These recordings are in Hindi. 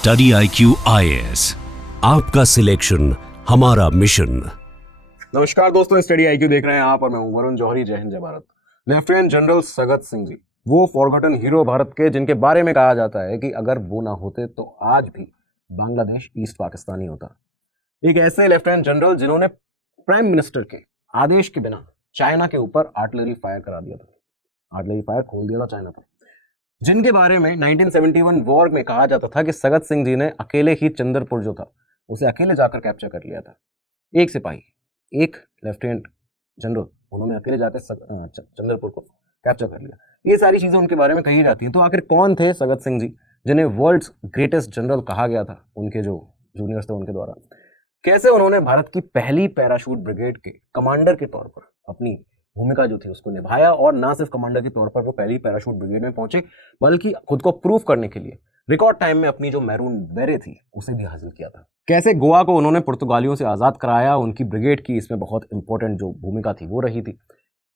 स्टडी IQ IAS, आपका सिलेक्शन हमारा मिशन। नमस्कार दोस्तों, स्टडी IQ देख रहे हैं आप और मैं हूं वरुण जौहरी। जय हिंद, जय भारत। लेफ्टिनेंट जनरल सगत सिंह जी, वो फॉरगॉटन हीरो भारत के, जिनके बारे में कहा जाता है कि अगर वो ना होते तो आज भी बांग्लादेश ईस्ट पाकिस्तान ही होता। एक ऐसे लेफ्टिनेंट जनरल जिन्होंने प्राइम मिनिस्टर के आदेश के बिना चाइना के ऊपर आर्टिलरी फायर करा दिया था, आर्टिलरी फायर खोल दिया था चाइना पर, जिनके बारे में 1971 वॉर में कहा जाता था कि सगत सिंह जी ने अकेले ही चंद्रपुर जो था उसे अकेले जाकर कैप्चर कर लिया था। एक सिपाही, एक लेफ्टिनेंट जनरल, उन्होंने अकेले जाकर चंद्रपुर को कैप्चर कर लिया। ये सारी चीजें उनके बारे में कही जाती हैं। तो आखिर कौन थे सगत सिंह जी, जिन्हें वर्ल्ड्स ग्रेटेस्ट जनरल कहा गया था उनके जो जूनियर्स थे उनके द्वारा? कैसे उन्होंने भारत की पहली पैराशूट ब्रिगेड के कमांडर के तौर पर अपनी भूमिका जो थी उसको निभाया, और ना सिर्फ कमांडर के तौर पर वो पहली पैराशूट ब्रिगेड में पहुंचे, बल्कि खुद को प्रूव करने के लिए रिकॉर्ड टाइम में अपनी जो मैरून बेरे थी उसे भी हासिल किया था। कैसे गोवा को उन्होंने पुर्तगालियों से आजाद कराया, उनकी ब्रिगेड की इसमें बहुत इंपॉर्टेंट जो भूमिका थी वो रही थी।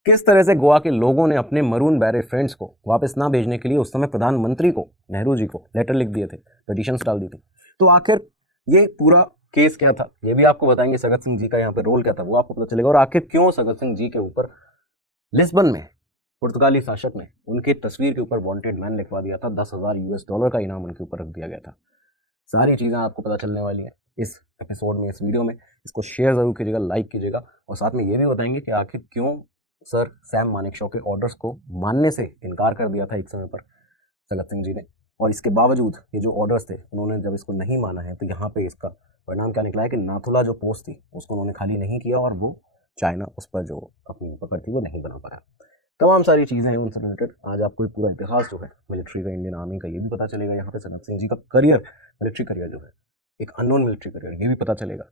किस तरह से गोवा के लोगों ने अपने मरून बैरे फ्रेंड्स को वापस ना भेजने के लिए उस समय प्रधानमंत्री को, नेहरू जी को लेटर लिख दिए थे, पिटीशंस डाल दी थी। तो आखिर ये पूरा केस क्या था ये भी आपको बताएंगे। सगत सिंह जी का यहाँ पे रोल क्या था वो आपको पता चलेगा। और आखिर क्यों सगत सिंह जी के ऊपर लिस्बन में पुर्तगाली शासक ने उनके तस्वीर के ऊपर वांटेड मैन लिखवा दिया था, $10,000 का इनाम उनके ऊपर रख दिया गया था। सारी चीज़ें आपको पता चलने वाली हैं इस एपिसोड में, इस वीडियो में। इसको शेयर जरूर कीजिएगा, लाइक कीजिएगा, और साथ में ये भी बताएंगे कि आखिर क्यों सर सैम मानेकशॉ के ऑर्डर्स को मानने से इनकार कर दिया था एक समय पर सगत सिंह जी ने, और इसके बावजूद ये जो ऑर्डर्स थे उन्होंने जब इसको नहीं माना है तो यहाँ पे इसका परिणाम क्या निकला है कि नाथुला जो पोस्ट थी उसको उन्होंने खाली नहीं किया, और वो चाइना उस पर जो अपनी पकड़ थी वो नहीं बना पाया। तमाम सारी चीज़ें हैं उनसे रिलेटेड। आज आपको एक पूरा इतिहास जो है मिलिट्री का, इंडियन आर्मी का, ये भी पता चलेगा। यहाँ पे सगत सिंह जी का करियर, मिलिट्री करियर जो है, एक अननोन मिलिट्री करियर, ये भी पता चलेगा।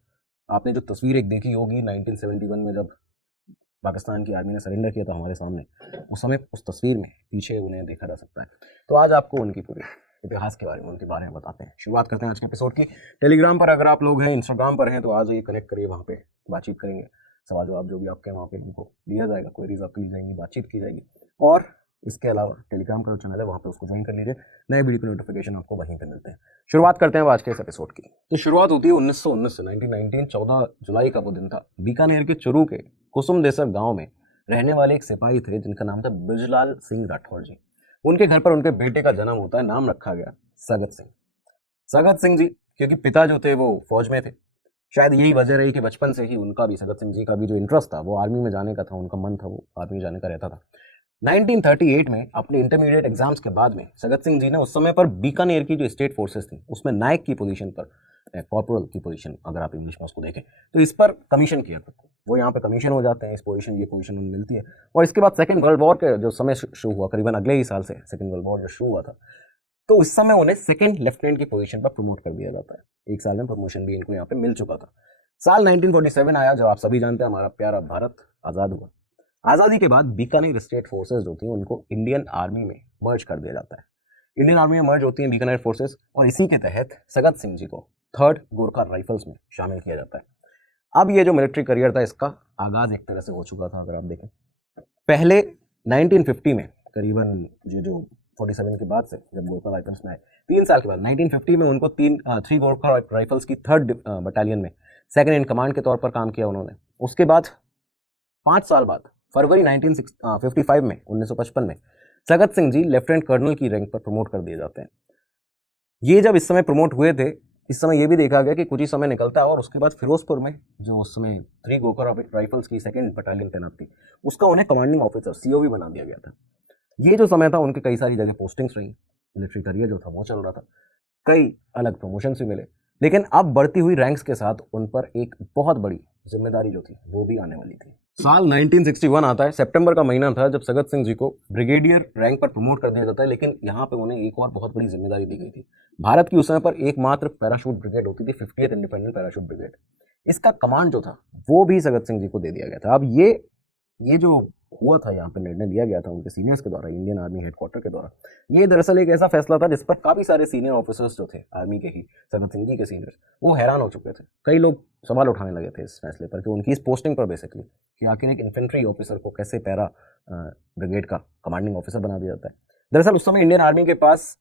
आपने जो तस्वीर एक देखी होगी 1971 में जब पाकिस्तान की आर्मी ने सरेंडर किया था हमारे सामने, उस समय उस तस्वीर में पीछे उन्हें देखा जा सकता है। तो आज आपको उनकी पूरी इतिहास के बारे में, उनके बारे में बताते हैं। शुरुआत करते हैं आज के एपिसोड की। टेलीग्राम पर अगर आप लोग हैं, इंस्टाग्राम पर हैं, तो आज ये कनेक्ट करिए, वहाँ पे बातचीत करेंगे। सवाल जवाब जो भी आपके वहाँ पे उनको लिया जाएगा, क्वेरीज आपकी ली जाएंगी, बातचीत की जाएगी। और इसके अलावा टेलीग्राम का जो चैनल है वहाँ पे उसको ज्वाइन कर लीजिए, नए वीडियो के नोटिफिकेशन आपको वहीं पे मिलते हैं। शुरुआत करते हैं आज के इस एपिसोड की। तो शुरुआत होती है 1919 से। 1919 14 जुलाई का वो दिन था। बीकानेर के चुरू के कुसुमदेसर गाँव में रहने वाले एक सिपाही थे जिनका नाम था ब्रिजलाल सिंह राठौर जी। उनके घर पर उनके बेटे का जन्म होता है। नाम रखा गया सगत सिंह। सगत सिंह जी क्योंकि पिता जो थे वो फौज में थे, शायद यही वजह रही कि बचपन से ही उनका भी, सगत सिंह जी का भी जो इंटरेस्ट था वो आर्मी में जाने का था, उनका मन था वो आर्मी जाने का रहता था। 1938 में अपने इंटरमीडिएट एग्जाम्स के बाद में सगत सिंह जी ने उस समय पर बीकानेर की जो स्टेट फोर्सेस थी उसमें नायक की पोजीशन पर, कॉर्पोरल की पोजीशन अगर आप इंग्लिश में उसको देखें, तो इस पर कमीशन किया खुद को। वो यहाँ पे कमीशन हो जाते हैं, इस पोजीशन, ये पोजीशन उन्हें मिलती है। और इसके बाद सेकंड वर्ल्ड वॉर के जो समय शुरू हुआ, करीबन अगले ही साल से सेकंड वर्ल्ड वॉर जो शुरू हुआ था, तो उस समय उन्हें सेकंड लेफ्टिनेंट की पोजीशन पर प्रमोट कर दिया जाता है। एक साल में प्रमोशन भी इनको यहाँ पे मिल चुका था। साल 1947 आया जब आप सभी जानते हैं हमारा प्यारा भारत आज़ाद हुआ। आज़ादी के बाद बीकानेर स्टेट फोर्सेस जो थी उनको इंडियन आर्मी में मर्ज कर दिया जाता है। इंडियन आर्मी में मर्ज होती है बीकानेर फोर्सेस, और इसी के तहत सगत सिंह जी को 3rd गोरखा राइफल्स में शामिल किया जाता है। अब ये जो मिलिट्री करियर था इसका आगाज एक तरह से हो चुका था। अगर आप देखें, पहले 1950 में करीबन ये जो 47 के बाद से जब गोरखा राइफल्स में आए, 3 साल के बाद 1950 में उनको 3 गोरखा राइफल्स की 3rd बटालियन में सेकंड इन कमांड के तौर पर काम किया उन्होंने। उसके बाद 5 साल बाद फरवरी 1955 में 1955 में सगत सिंह जी लेफ्टिनेंट कर्नल की रैंक पर प्रमोट कर दिए जाते हैं। ये जब इस समय प्रमोट हुए थे, इस समय ये भी देखा गया कि कुछ ही समय निकलता है और उसके बाद फिरोजपुर में जो उस समय 3 गोरखा राइफल्स की सेकंड बटालियन तैनात थी, उसका उन्हें कमांडिंग ऑफिसर, COV बना दिया गया था। ये जो समय था उनके कई सारी जगह पोस्टिंग्स रही, मिलिट्री करियर जो था वो चल रहा था, कई अलग प्रमोशन भी मिले, लेकिन अब बढ़ती हुई रैंक्स के साथ उन पर एक बहुत बड़ी जिम्मेदारी जो थी वो भी आने वाली थी। साल 1961 आता है, सितंबर का महीना था जब सगत सिंह जी को ब्रिगेडियर रैंक पर प्रमोट कर दिया जाता है, लेकिन यहाँ पे उन्हें एक और बहुत बड़ी जिम्मेदारी दी गई थी। भारत की उस समय पर एकमात्र पैराशूट ब्रिगेड होती थी, 50th इंडिपेंडेंट पैराशूट ब्रिगेड। इसका कमांड जो था वो भी सगत सिंह जी को दे दिया गया था। अब ये जो हुआ था, यहाँ पे निर्णय लिया गया था उनके सीनियर्स के द्वारा, इंडियन आर्मी हेडक्वार्टर के द्वारा। ये दरअसल एक ऐसा फैसला था जिस पर काफ़ी सारे सीनियर ऑफिसर्स जो थे आर्मी के ही, सगत सिंह जी के सीनियर्स, वो हैरान हो चुके थे। कई लोग सवाल उठाने लगे थे इस फैसले पर कि उनकी इस पोस्टिंग पर बेसिकली, कि आखिर एक इन्फेंट्री ऑफिसर को कैसे पैरा ब्रिगेड का कमांडिंग ऑफिसर बना दिया जाता है। दरअसल उस समय इंडियन आर्मी के पास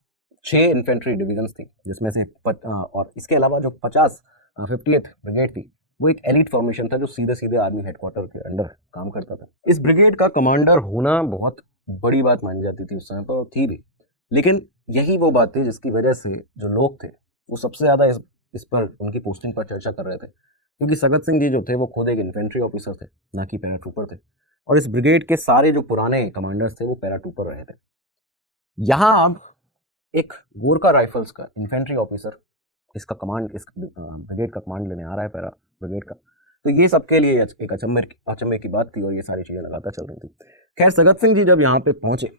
6 इन्फेंट्री डिविजन्स थी, जिसमें से और इसके अलावा जो 50th ब्रिगेड थी वो एक एलिट फॉर्मेशन था जो सीधे सीधे आर्मी हेडक्वार्टर के अंडर काम करता था। इस ब्रिगेड का कमांडर होना बहुत बड़ी बात मानी जाती थी उस समय पर, थी भी। लेकिन यही वो बात थी जिसकी वजह से जो लोग थे वो सबसे ज़्यादा इस पर उनकी पोस्टिंग पर चर्चा कर रहे थे, क्योंकि सगत सिंह जी जो थे वो खुद एक इन्फेंट्री ऑफिसर थे, ना कि पैराट्रूपर थे। और इस ब्रिगेड के सारे जो पुराने कमांडर्स थे वो पैराट्रूपर रहे थे। यहाँ अब एक गोरखा राइफल्स का इन्फेंट्री ऑफिसर इस ब्रिगेड का कमांड लेने आ रहा है, पैरा ब्रिगेड का। तो ये सबके लिए एक अचंभे की बात थी और ये सारी चीज़ें लगातार चल रही थी। खैर, सगत सिंह जी जब यहाँ पे पहुंचे,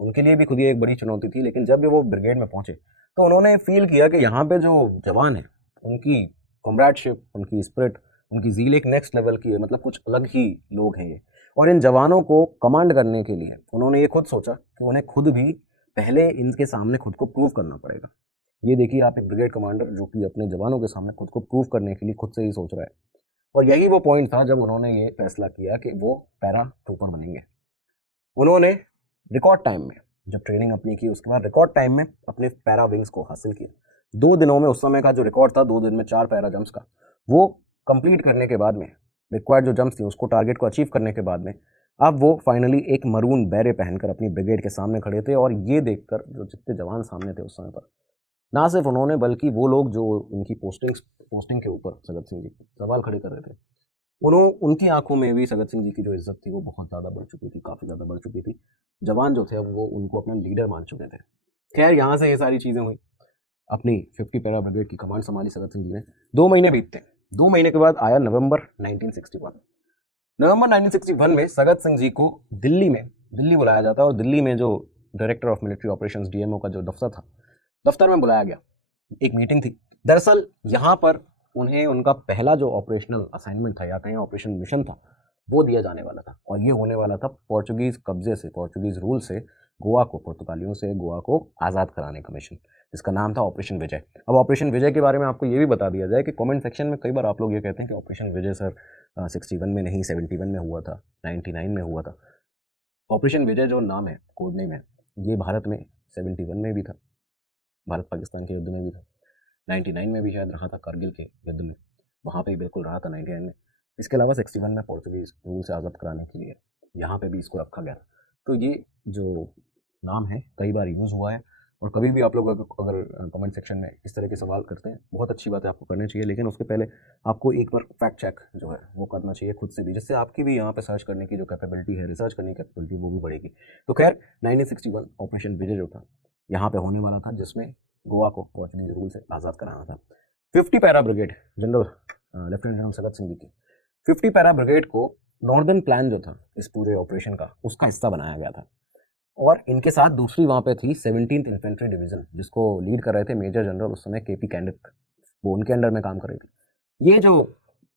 उनके लिए भी खुद ही एक बड़ी चुनौती थी, लेकिन जब भी वो ब्रिगेड में पहुंचे तो उन्होंने फील किया कि यहाँ पे जो जवान है उनकी कॉमरेडशिप, उनकी स्पिरिट, उनकी ज़ील एक नेक्स्ट लेवल की है, मतलब कुछ अलग ही लोग हैं ये। और इन जवानों को कमांड करने के लिए उन्होंने ये खुद सोचा कि उन्हें खुद भी पहले इनके सामने खुद को प्रूव करना पड़ेगा। ये देखिए, आप एक ब्रिगेड कमांडर जो कि अपने जवानों के सामने खुद को प्रूव करने के लिए खुद से ही सोच रहा है। और यही वो पॉइंट था जब उन्होंने ये फैसला किया कि वो पैरा ट्रूपर बनेंगे। उन्होंने रिकॉर्ड टाइम में जब ट्रेनिंग अपनी की, उसके बाद रिकॉर्ड टाइम में अपने पैरा विंग्स को हासिल किया। 2 दिनों में, उस समय का जो रिकॉर्ड था 2 दिन में 4 पैरा जंप्स का, वो कंप्लीट करने के बाद में, रिक्वायर्ड जो जंप्स थी उसको टारगेट को अचीव करने के बाद में, अब वो फाइनली एक मरून बैरे पहनकर अपनी ब्रिगेड के सामने खड़े थे। और ये देखकर जो जितने जवान सामने थे उस समय पर, ना सिर्फ उन्होंने बल्कि वो लोग जो उनकी पोस्टिंग के ऊपर सगत सिंह जी सवाल खड़े कर रहे थे, उनकी आंखों में भी सगत सिंह जी की जो इज्जत थी वो बहुत ज़्यादा बढ़ चुकी थी, काफ़ी ज़्यादा बढ़ चुकी थी। जवान जो थे अब वो उनको अपना लीडर मान चुके थे। खैर, यहाँ से ये सारी चीज़ें हुई। अपनी 50 पैरा ब्रिगेड की कमांड संभाली सगत सिंह जी ने। 2 महीने बीतते। 2 महीने के बाद आया नवंबर 1961। नवंबर 1961 में सगत सिंह जी को दिल्ली बुलाया जाता है और दिल्ली में जो director of military operations DMO का जो दफ्तर था, दफ्तर में बुलाया गया। एक मीटिंग थी। दरअसल यहाँ पर उन्हें उनका पहला जो ऑपरेशनल असाइनमेंट था या कहीं ऑपरेशन मिशन था वो दिया जाने वाला था, और ये होने वाला था पोर्चुगीज कब्जे से, पोर्चुगीज रूल से पुर्तगालियों से गोवा को आज़ाद कराने का मिशन, जिसका नाम था ऑपरेशन विजय। अब ऑपरेशन विजय के बारे में आपको ये भी बता दिया जाए कि कमेंट सेक्शन में कई बार आप लोग ये कहते हैं कि ऑपरेशन विजय सर 61 में नहीं 71 में हुआ था, 99 में हुआ था। ऑपरेशन विजय जो नाम है, कोड नेम है, ये भारत में 71 में भी था, भारत पाकिस्तान के युद्ध में भी था, 99 में भी शायद रहा था, कारगिल के युद्ध में, वहाँ पे बिल्कुल रहा था 99 में। इसके अलावा 61 में पोर्चुगीज रूल से आज़ाद कराने के लिए यहाँ पे भी इसको रखा गया था। तो ये जो नाम है कई बार यूज़ हुआ है, और कभी भी आप लोग अगर कमेंट सेक्शन में इस तरह के सवाल करते हैं, बहुत अच्छी बात है, आपको करनी चाहिए, लेकिन उसके पहले आपको एक बार फैक्ट चेक जो है वो करना चाहिए खुद से भी, जिससे आपकी भी यहाँ पे सर्च करने की जो कैपेबिलिटी है, रिसर्च करने की कैपेबिलिटी, वो भी बढ़ेगी। तो खैर, 1961 ऑपरेशन विजय जो था यहाँ पे होने वाला था, जिसमें गोवा को पोर्चुगीज रूल से आज़ाद कराना था। 50 para brigade, lieutenant general Sagat Singh ji की 50 पैरा ब्रिगेड को नॉर्दर्न प्लान जो था इस पूरे ऑपरेशन का, उसका हिस्सा बनाया गया था। और इनके साथ दूसरी वहाँ पे थी 17th इन्फेंट्री डिवीज़न, जिसको लीड कर रहे थे मेजर जनरल उस समय KP कैंडिथ, वो उनके अंडर में काम कर रही थी। ये जो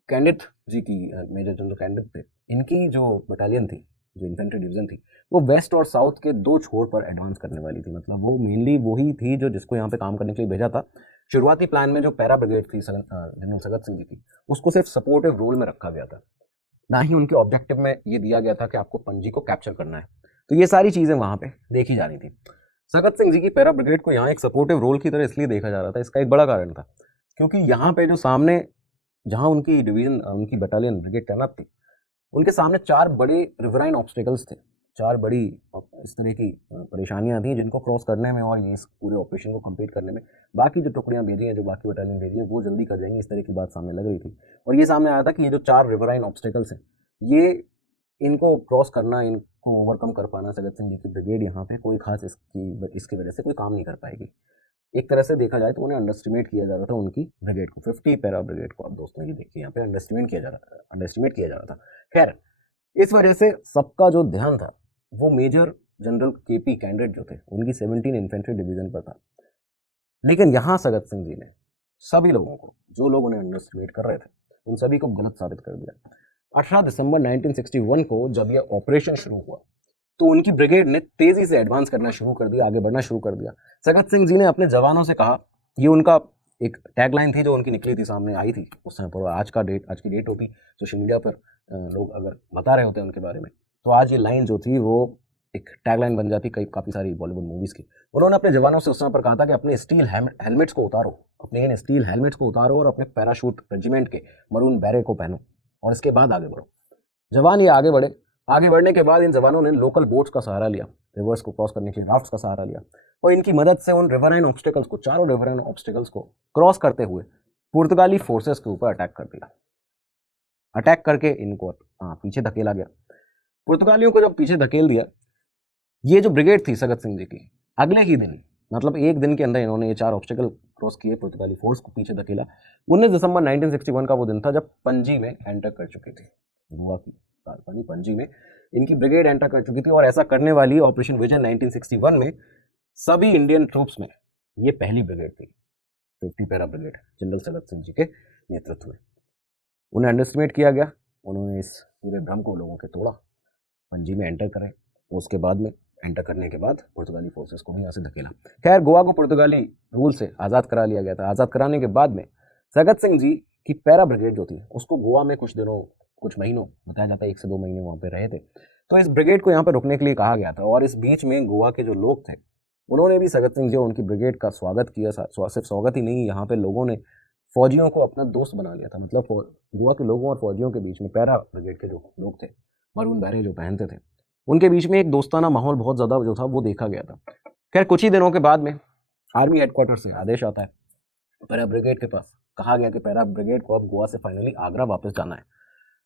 कैंडिथ जी की, मेजर जनरल कैंडिथ थे, इनकी जो बटालियन थी, जो इन्फेंट्री डिवीज़न थी, वो वेस्ट और साउथ के 2 छोर पर एडवांस करने वाली थी। मतलब वो मेनली वही थी जो जिसको यहाँ पे काम करने के लिए भेजा था। शुरुआती प्लान में जो पैरा ब्रिगेड थी जनरल सगत सिंह जी की, उसको सिर्फ सपोर्टिव रोल में रखा गया था, ना ही उनके ऑब्जेक्टिव में ये दिया गया था कि आपको पंजी को कैप्चर करना है। तो ये सारी चीज़ें वहाँ पे देखी जा रही थी। सगत सिंह जी की पैरा ब्रिगेड को यहाँ एक सपोर्टिव रोल की तरह इसलिए देखा जा रहा था, इसका एक बड़ा कारण था, क्योंकि यहाँ पे जो सामने जहाँ उनकी डिवीज़न, उनकी बटालियन ब्रिगेड तैनात थी, उनके सामने 4 बड़े रिवराइन ऑब्स्टेकल्स थे, 4 बड़ी इस तरह की परेशानियां थी जिनको क्रॉस करने में और ये इस पूरे ऑपरेशन को कंप्लीट करने में बाकी जो टुकड़ियां भेजी हैं, जो बाकी बटालियन भेजी हैं, वो जल्दी कर जाएंगी, इस तरह की बात सामने लग रही थी। और ये सामने आया था कि ये जो 4 रिवराइन ऑब्स्टेकल्स हैं, ये इनको क्रॉस करना, इनको ओवरकम कर पाना, सगत सिंह जी की ब्रिगेड यहाँ पे कोई खास इसकी वजह से कोई काम नहीं कर पाएगी। एक तरह से देखा जाए तो उन्हें अंडरस्टिमेट किया जा रहा था, उनकी ब्रिगेड को, 50 पैरा ब्रिगेड को। आप दोस्तों ये देखिए, यहाँ पे अंडरस्टिमेट किया जा रहा था। खैर, इस वजह से सबका जो ध्यान था वो मेजर जनरल KP कैंडिडेट जो थे, उनकी 17 इन्फेंट्री डिवीज़न पर था। लेकिन यहाँ सगत सिंह जी ने सभी लोगों को, जो लोग उन्हें अंडरस्टिमेट कर रहे थे, उन सभी को गलत साबित कर दिया। 18 दिसंबर 1961 को जब यह ऑपरेशन शुरू हुआ तो उनकी ब्रिगेड ने तेजी से एडवांस करना शुरू कर दिया, आगे बढ़ना शुरू कर दिया। सगत सिंह जी ने अपने जवानों से कहा, ये उनका एक टैगलाइन थी जो उनकी निकली थी, सामने आई थी उस समय पर, आज की डेट होती, सोशल मीडिया पर लोग अगर बता रहे होते हैं उनके बारे में, तो आज ये लाइन जो थी वो एक टैगलाइन बन जाती काफ़ी सारी बॉलीवुड मूवीज़ की। उन्होंने अपने जवानों से उस समय पर कहा था कि अपने स्टील हेलमेट्स को उतारो, अपने इन स्टील हेलमेट्स को उतारो और अपने पैराशूट रेजिमेंट के मरून बैरे को पहनो और इसके बाद आगे बढ़ो। जवान ये आगे बढ़े। आगे बढ़ने के बाद इन जवानों ने लोकल बोट्स का सहारा लिया, रिवर्स को क्रॉस करने के लिए राफ्ट्स का सहारा लिया और इनकी मदद से उन रिवराइन ऑब्स्टिकल्स को, चारों रिवराइन ऑब्स्टिकल्स को क्रॉस करते हुए पुर्तगाली फोर्सेस के ऊपर अटैक कर दिया। अटैक करके इनको पीछे धकेला गया। पुर्तगालियों को जब पीछे धकेल दिया, ये जो ब्रिगेड थी सगत सिंह जी की, अगले ही दिन, मतलब एक दिन के अंदर इन्होंने ये 4 ऑब्स्टिकल क्रॉस किए, पुर्तगाली फोर्स को पीछे धकेला। 19 दिसंबर 1961 का वो दिन था जब पणजी में एंटर कर चुकी थी, गोवा की राजधानी पणजी में इनकी ब्रिगेड एंटर कर चुकी थी। और ऐसा करने वाली ऑपरेशन विजय 1961 में सभी इंडियन ट्रूप्स में ये पहली ब्रिगेड थी, 50 para brigade, general Sagat Singh ji के नेतृत्व में। उन्हें अंडरस्टिमेट किया गया, उन्होंने इस पूरे भ्रम को लोगों के तोड़ा, पणजी में एंटर करें, उसके बाद में एंटर करने के बाद पुर्तगाली फोर्सेस को भी यहाँ से धकेला। खैर, गोवा को पुर्तगाली रूल से आज़ाद करा लिया गया था। आज़ाद कराने के बाद में सगत सिंह जी की पैरा ब्रिगेड जो थी उसको गोवा में कुछ महीनों, बताया जाता है 1 से 2 महीने वहाँ पे रहे थे। तो इस ब्रिगेड को यहाँ पर रुकने के लिए कहा गया था और इस बीच में गोवा के जो लोग थे उन्होंने भी सगत सिंह जी और उनकी ब्रिगेड का स्वागत किया। सिर्फ स्वागत ही नहीं, यहाँ पे लोगों ने फौजियों को अपना दोस्त बना लिया था। मतलब गोवा के लोगों और फौजियों के बीच में, पैरा ब्रिगेड के जो लोग थे, मरून बैरे जो पहनते थे, उनके बीच में एक दोस्ताना माहौल बहुत ज़्यादा जो था वो देखा गया था। खैर, कुछ ही दिनों के बाद में आर्मी हेडक्वार्टर से आदेश आता है पैरा ब्रिगेड के पास। कहा गया कि पैरा ब्रिगेड को अब गोवा से फाइनली आगरा वापस जाना है।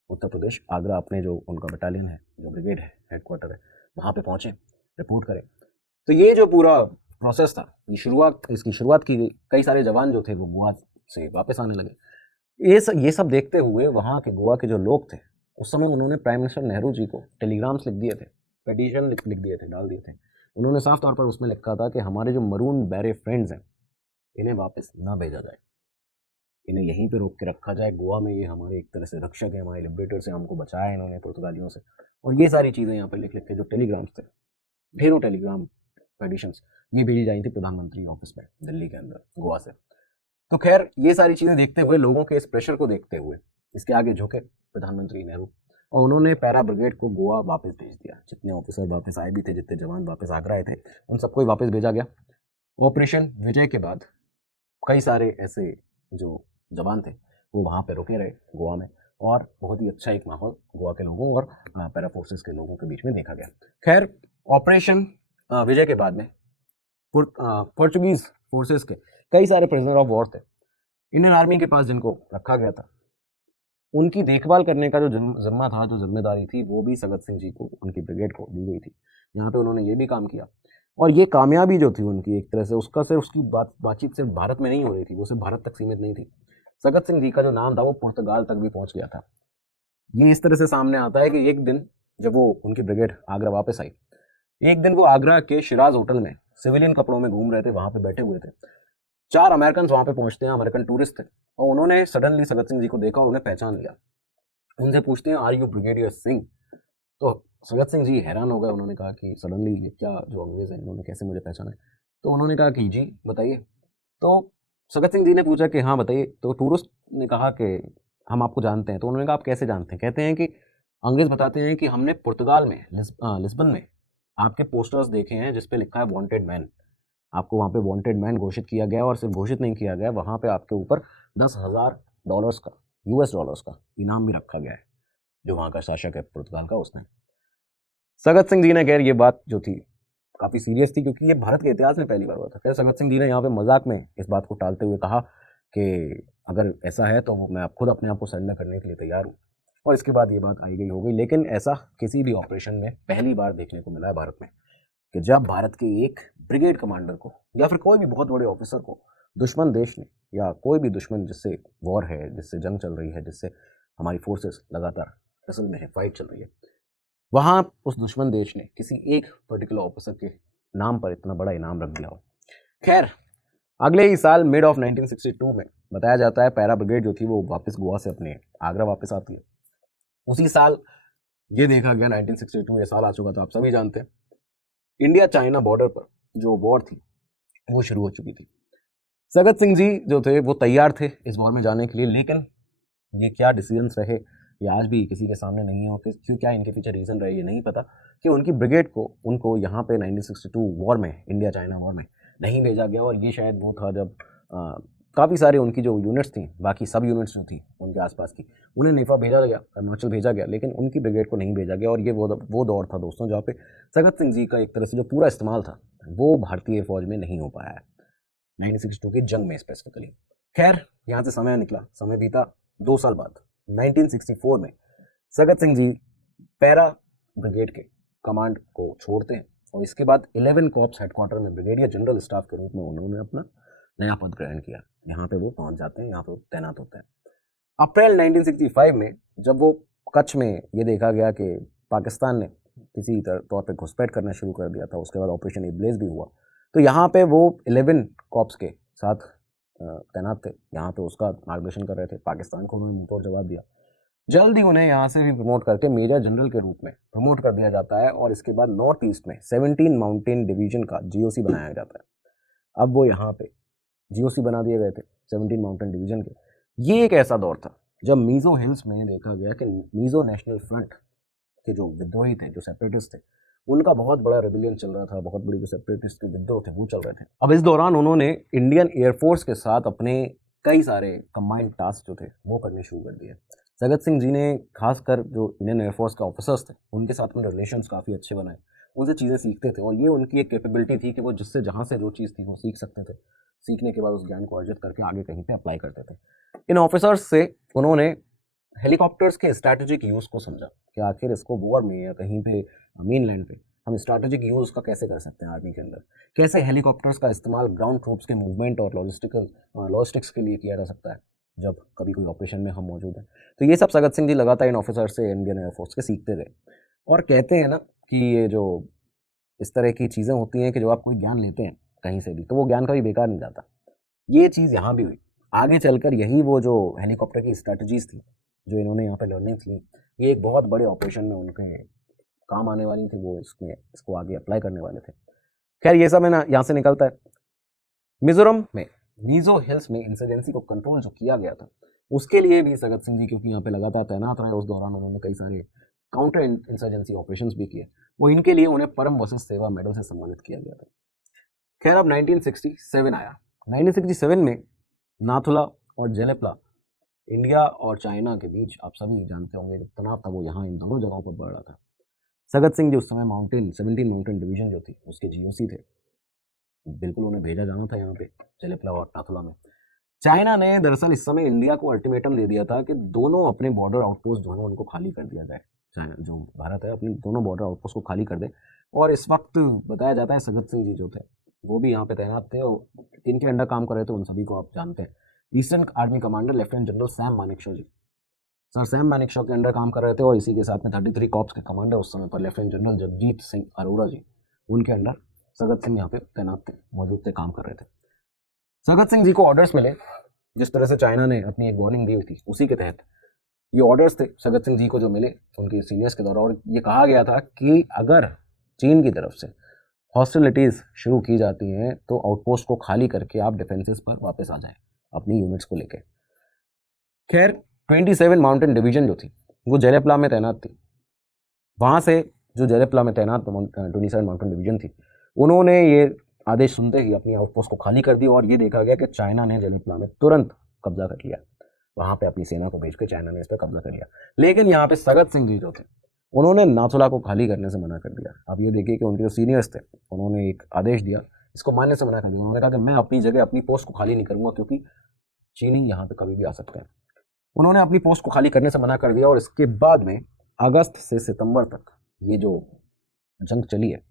उत्तर प्रदेश, आगरा, अपने जो उनका बटालियन है, जो ब्रिगेड है, हेडक्वार्टर है, वहाँ पे पहुँचे, रिपोर्ट करें। तो ये जो पूरा प्रोसेस था, इसकी शुरुआत की गई। कई सारे जवान जो थे वो गोवा से वापस आने लगे। ये सब देखते हुए वहाँ के गोवा के जो लोग थे, उस समय उन्होंने प्राइम मिनिस्टर नेहरू जी को टेलीग्राम्स लिख दिए थे, पिटीशन लिख दिए थे, डाल दिए थे। उन्होंने साफ तौर पर उसमें लिखा था कि हमारे जो मरून बैरे फ्रेंड्स हैं इन्हें वापस ना भेजा जाए, इन्हें यहीं पे रोक के रखा जाए गोवा में। ये हमारे एक तरह से रक्षक है, हमारे लिबरेटर से, हमको बचाया इन्होंने पुर्तगालियों से। और ये सारी चीज़ें यहाँ पे लिख के जो टेलीग्राम्स थे, ढेरों टेलीग्राम पेटिशंस, ये भेजी जाई थी प्रधानमंत्री ऑफिस में दिल्ली के अंदर, गोवा से। तो खैर, ये सारी चीज़ें देखते हुए, लोगों के इस प्रेशर को देखते हुए, इसके आगे झुके प्रधानमंत्री नेहरू और उन्होंने पैरा ब्रिगेड को गोवा वापस भेज दिया। जितने ऑफिसर वापस आए भी थे, जितने जवान वापस आगरा आए थे, उन सबको ही वापस भेजा गया। ऑपरेशन विजय के बाद कई सारे ऐसे जो जवान थे वो वहाँ पे रुके रहे गोवा में और बहुत ही अच्छा एक माहौल गोवा के लोगों और पैरा फोर्सेस के लोगों के बीच में देखा गया। खैर, ऑपरेशन विजय के बाद में पोर्चुगीज फोर्सेस के कई सारे प्रिजनर ऑफ वॉर थे इंडियन आर्मी के पास, जिनको रखा गया था। उनकी देखभाल करने का जो जिम्मा था, जो जिम्मेदारी थी, वो भी सगत सिंह जी को, उनकी ब्रिगेड को दी गई थी। यहाँ पे उन्होंने ये भी काम किया और ये कामयाबी जो थी उनकी, एक तरह से उसका सिर्फ उसकी बातचीत सिर्फ भारत में नहीं हो रही थी, वो सिर्फ भारत तक सीमित नहीं थी। सगत सिंह जी का जो नाम था वो पुर्तगाल तक भी पहुंच गया था। ये इस तरह से सामने आता है कि एक दिन जब वो उनकी ब्रिगेड आगरा वापस आई, एक दिन वो आगरा के शिराज होटल में सिविलियन कपड़ों में घूम रहे थे, वहां पे बैठे हुए थे। 4 अमेरिकन वहां पे पहुंचते हैं, अमेरिकन टूरिस्ट थे, और उन्होंने सडनली सगत सिंह जी को देखा और उन्हें पहचान लिया। उनसे पूछते हैं, आर यू ब्रिगेडियर सिंह? तो सगत सिंह जी हैरान हो गए। उन्होंने कहा कि सडनली ये क्या, जो अंग्रेज है, इन्होंने कैसे मुझे पहचाना? तो उन्होंने कहा कि जी बताइए। तो सगत सिंह जी ने पूछा कि हाँ बताइए। तो टूरिस्ट ने कहा कि हम आपको जानते हैं। तो उन्होंने कहा आप कैसे जानते हैं? कहते हैं कि अंग्रेज बताते हैं कि हमने पुर्तगाल में, लिस्बन में आपके पोस्टर्स देखे हैं जिस पे लिखा है वांटेड मैन। आपको वहाँ पे वांटेड मैन घोषित किया गया और सिर्फ घोषित नहीं किया गया, वहाँ पे आपके ऊपर $10,000 का, US$ का इनाम भी रखा गया है, जो वहाँ का शासक है पुर्तगाल का, उसने। सगत सिंह जी ने, खैर ये बात जो थी काफ़ी सीरियस थी, क्योंकि ये भारत के इतिहास में पहली बार हुआ था। फिर सगत सिंह जी ने यहाँ पे मजाक में इस बात को टालते हुए कहा कि अगर ऐसा है तो मैं खुद अपने आप को सरेंडर करने के लिए तैयार हूँ। और इसके बाद ये बात आई गई हो गई। लेकिन ऐसा किसी भी ऑपरेशन में पहली बार देखने को मिला है भारत में कि जब भारत के एक ब्रिगेड कमांडर को या फिर कोई भी बहुत बड़े ऑफिसर को दुश्मन देश ने, या कोई भी दुश्मन जिससे वॉर है, जिससे जंग चल रही है, जिससे हमारी फोर्सेस लगातार असल में है, फाइट चल रही है, वहाँ उस दुश्मन देश ने किसी एक पर्टिकुलर ऑफिसर के नाम पर इतना बड़ा इनाम रख दिया हो। खैर, अगले ही साल मिड ऑफ 1962 में बताया जाता है पैरा ब्रिगेड जो थी वो वापस गोवा से अपने आगरा वापस आती है। उसी साल ये देखा गया, 1962 ये साल आ चुका था, आप सभी जानते हैं, इंडिया चाइना बॉर्डर पर जो वॉर थी वो शुरू हो चुकी थी। सगत सिंह जी जो थे वो तैयार थे इस वॉर में जाने के लिए, लेकिन ये क्या डिसीजंस रहे ये आज भी किसी के सामने नहीं है, और क्यों, क्या इनके पीछे रीज़न रहे ये नहीं पता। कि उनकी ब्रिगेड को उनको यहाँ पे 1962 वॉर में, इंडिया चाइना वॉर में नहीं भेजा गया। और ये शायद वो था जब काफ़ी सारे उनकी जो यूनिट्स थी, बाकी सब यूनिट्स जो थी उनके आसपास की, उन्हें नेफा भेजा गया, अरुणाचल भेजा गया, लेकिन उनकी ब्रिगेड को नहीं भेजा गया। और ये वो दौर था दोस्तों जहाँ पे सगत सिंह जी का एक तरह से जो पूरा इस्तेमाल था वो भारतीय फौज में नहीं हो पाया है 1962 की जंग में स्पेसिफिकली। खैर, यहाँ से समय निकला, समय बीता 2 साल बाद 1964 में सगत सिंह जी पैरा ब्रिगेड के कमांड को छोड़ते हैं और इसके बाद 11 कॉर्प्स हेडक्वार्टर में ब्रिगेडियर जनरल स्टाफ के रूप में उन्होंने अपना नया पद ग्रहण किया। यहाँ पे वो पहुंच जाते हैं, यहाँ पे वो तैनात होते हैं। अप्रैल 1965 में जब वो कच्छ में ये देखा गया कि पाकिस्तान ने किसी तौर पे घुसपैठ करना शुरू कर दिया था, उसके बाद ऑपरेशन इब्लिस भी हुआ, तो यहाँ पे वो 11 कॉर्प्स के साथ तैनात थे, यहाँ पे उसका मार्गदर्शन कर रहे थे। पाकिस्तान को उन्होंने मुंहतोड़ जवाब दिया। जल्द ही उन्हें यहाँ से भी प्रमोट करके मेजर जनरल के रूप में प्रमोट कर दिया जाता है और इसके बाद नॉर्थ ईस्ट में 17 माउंटेन डिवीजन का जीओसी बनाया जाता है। अब वो यहाँ पे जीओसी बना दिए गए थे 17 माउंटेन डिवीजन के। ये एक ऐसा दौर था जब मीज़ो हिल्स में देखा गया कि मीज़ो नेशनल फ्रंट के जो विद्रोही थे, जो सेपरेटिस्ट थे, उनका बहुत बड़ा रेबिलियन चल रहा था, बहुत बड़ी जो सेपरेटिस्ट के विद्रोह थे वो चल रहे थे। अब इस दौरान उन्होंने इंडियन एयरफोर्स के साथ अपने कई सारे कंबाइंड टास्क जो थे वो करने शुरू कर दिए। सगत सिंह जी ने खासकर जो इंडियन एयरफोर्स के ऑफिसर्स थे उनके साथ में रिलेशंस काफ़ी अच्छे बनाए, उनसे चीज़ें सीखते थे और ये उनकी एक कैपेबिलिटी थी कि वो जिससे जहाँ से जो चीज़ थी वो सीख सकते थे। सीखने के बाद उस ज्ञान को अर्जित करके आगे कहीं पे अप्लाई करते थे। इन ऑफिसर्स से उन्होंने हेलीकॉप्टर्स के स्ट्रैटेजिक यूज़ को समझा कि आखिर इसको वॉर में या कहीं पे मेनलैंड पे हम स्ट्रैटेजिक यूज़ का कैसे कर सकते हैं आर्मी के अंदर, कैसे हेलीकॉप्टर्स का इस्तेमाल ग्राउंड ट्रूप्स के मूवमेंट और लॉजिस्टिक्स के लिए किया जा सकता है जब कभी कोई ऑपरेशन में हम मौजूद हैं। तो ये सब सगत सिंह जी लगातार इन ऑफिसर से इंडियन एयरफोर्स के सीखते रहे। और कहते हैं ना कि ये जो इस तरह की चीज़ें होती हैं कि जो आप कोई ज्ञान लेते हैं कहीं से भी, तो वो ज्ञान कभी बेकार नहीं जाता। ये चीज़ यहाँ भी हुई। आगे चलकर यही वो जो हेलीकॉप्टर की स्ट्रैटेजीज थी, जो इन्होंने यहाँ पे लर्निंग्स ली, ये एक बहुत बड़े ऑपरेशन में उनके काम आने वाली थी। वो इसको आगे अप्लाई करने वाले थे। खैर, ये सब है ना यहाँ से निकलता है। मिजोरम में मीज़ो हिल्स में इंसर्जेंसी को कंट्रोल जो किया गया था उसके लिए भी सगत सिंह जी, क्योंकि यहाँ पे लगातार तैनात रहे, उस दौरान उन्होंने कई सारे काउंटर इंसर्जेंसी ऑपरेशंस भी किए। वो इनके लिए उन्हें परम वशिष्ठ सेवा मेडल से सम्मानित किया गया था। खैर, अब 1967 आया। 1967 में नाथुला और जेलेपला, इंडिया और चाइना के बीच, आप सभी जानते होंगे, जो तनाव था वो यहाँ इन दोनों जगहों पर बढ़ रहा था। सगत सिंह जी उस समय 17 माउंटेन डिवीजन जो थी उसके जीओसी थे, बिल्कुल उन्हें भेजा जाना था यहाँ पे जेलेपला और नाथुला में। चाइना ने दरअसल इस समय इंडिया को अल्टीमेटम दे दिया था कि दोनों अपने बॉर्डर आउटपोस्ट जो है उनको खाली कर दिया जाए। चाइना जो भारत है अपने दोनों बॉर्डर आउटपोस्ट को खाली कर दे। और इस वक्त बताया जाता है सगत सिंह जी जो थे वो भी यहाँ पे तैनात थे और किनके अंडर काम कर रहे थे उन सभी को आप जानते हैं। Eastern army commander lieutenant general Sam Manekshaw ji, sir Sam Manekshaw के अंडर काम कर रहे थे और इसी के साथ में 33 कॉर्प्स के कमांडर उस समय पर लेफ्टिनेंट जनरल जगजीत सिंह अरोड़ा जी, उनके अंडर सगत सिंह यहाँ पे तैनात थे, मौजूद थे, काम कर रहे थे। सगत सिंह जी को ऑर्डर्स मिले, जिस तरह से चाइना ने अपनी एक वार्निंग दी हुई थी उसी के तहत ये ऑर्डर्स थे सगत सिंह जी को जो मिले उनके सीनियर्स के द्वारा। और ये कहा गया था कि अगर चीन की तरफ से हॉस्टिलिटीज़ शुरू की जाती हैं तो आउटपोस्ट को खाली करके आप डिफेंसेस पर वापस आ जाएं अपनी यूनिट्स को लेकर। खैर, 27 माउंटेन डिवीजन जो थी वो जेलेपला में तैनात थी। वहाँ से जो जेलेपला में तैनात 27 माउंटेन डिवीजन थी, उन्होंने ये आदेश सुनते ही अपनी आउटपोस्ट को खाली कर दी और ये देखा गया कि चाइना ने जेलेपला में तुरंत कब्जा कर लिया। वहाँ पे अपनी सेना को भेज के चाइना ने इस पर कब्जा कर लिया। लेकिन यहाँ पे सगत सिंह जी जो थे उन्होंने नाथुला को खाली करने से मना कर दिया। अब ये देखिए कि उनके जो सीनियर्स थे उन्होंने एक आदेश दिया, इसको मानने से मना कर दिया। उन्होंने कहा कि मैं अपनी जगह अपनी पोस्ट को खाली नहीं करूँगा क्योंकि चीनी यहाँ पे कभी भी आ सकते हैं। उन्होंने अपनी पोस्ट को खाली करने से मना कर दिया और इसके बाद में अगस्त से सितंबर तक ये जो जंग चली है,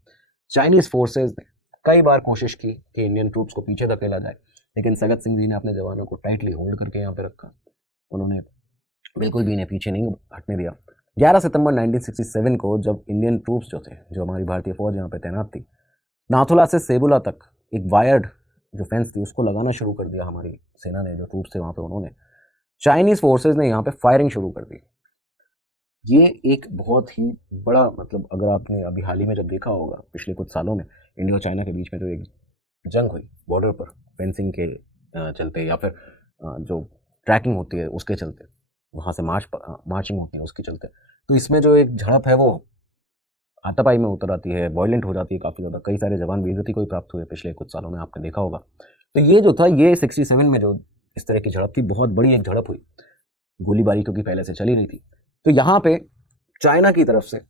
चाइनीज़ फोर्सेज ने कई बार कोशिश की कि इंडियन ट्रूप्स को पीछे धकेला जाए, लेकिन सगत सिंह जी ने अपने जवानों को टाइटली होल्ड करके यहाँ पे रखा। उन्होंने बिल्कुल भी इन्हें पीछे नहीं हटने दिया। 11 सितंबर 1967 को जब इंडियन ट्रूप्स जो थे, जो हमारी भारतीय फौज यहाँ पे तैनात थी, नाथुला से सेबुला तक एक वायर्ड जो फेंस थी उसको लगाना शुरू कर दिया हमारी सेना ने, जो ट्रूप्स थे वहाँ पे, उन्होंने चाइनीज़ फोर्सेज ने यहाँ पे फायरिंग शुरू कर दी। ये एक बहुत ही बड़ा, मतलब अगर आपने अभी हाल ही में जब देखा होगा पिछले कुछ सालों में इंडिया और चाइना के बीच में जो एक जंग हुई बॉर्डर पर फेंसिंग के चलते या फिर जो ट्रैकिंग होती है उसके चलते, वहाँ से मार्चिंग होती है उसके चलते, तो इसमें जो एक झड़प है वो हाथापाई में उतर आती है, वायलेंट हो जाती है काफ़ी ज़्यादा। कई सारे जवान वीरगति को भी प्राप्त हुए पिछले कुछ सालों में, आपने देखा होगा। तो ये जो था, ये 67 में जो इस तरह की झड़प थी, बहुत बड़ी एक झड़प हुई, गोलीबारी क्योंकि पहले से चली रही थी। तो यहाँ पे चाइना की तरफ से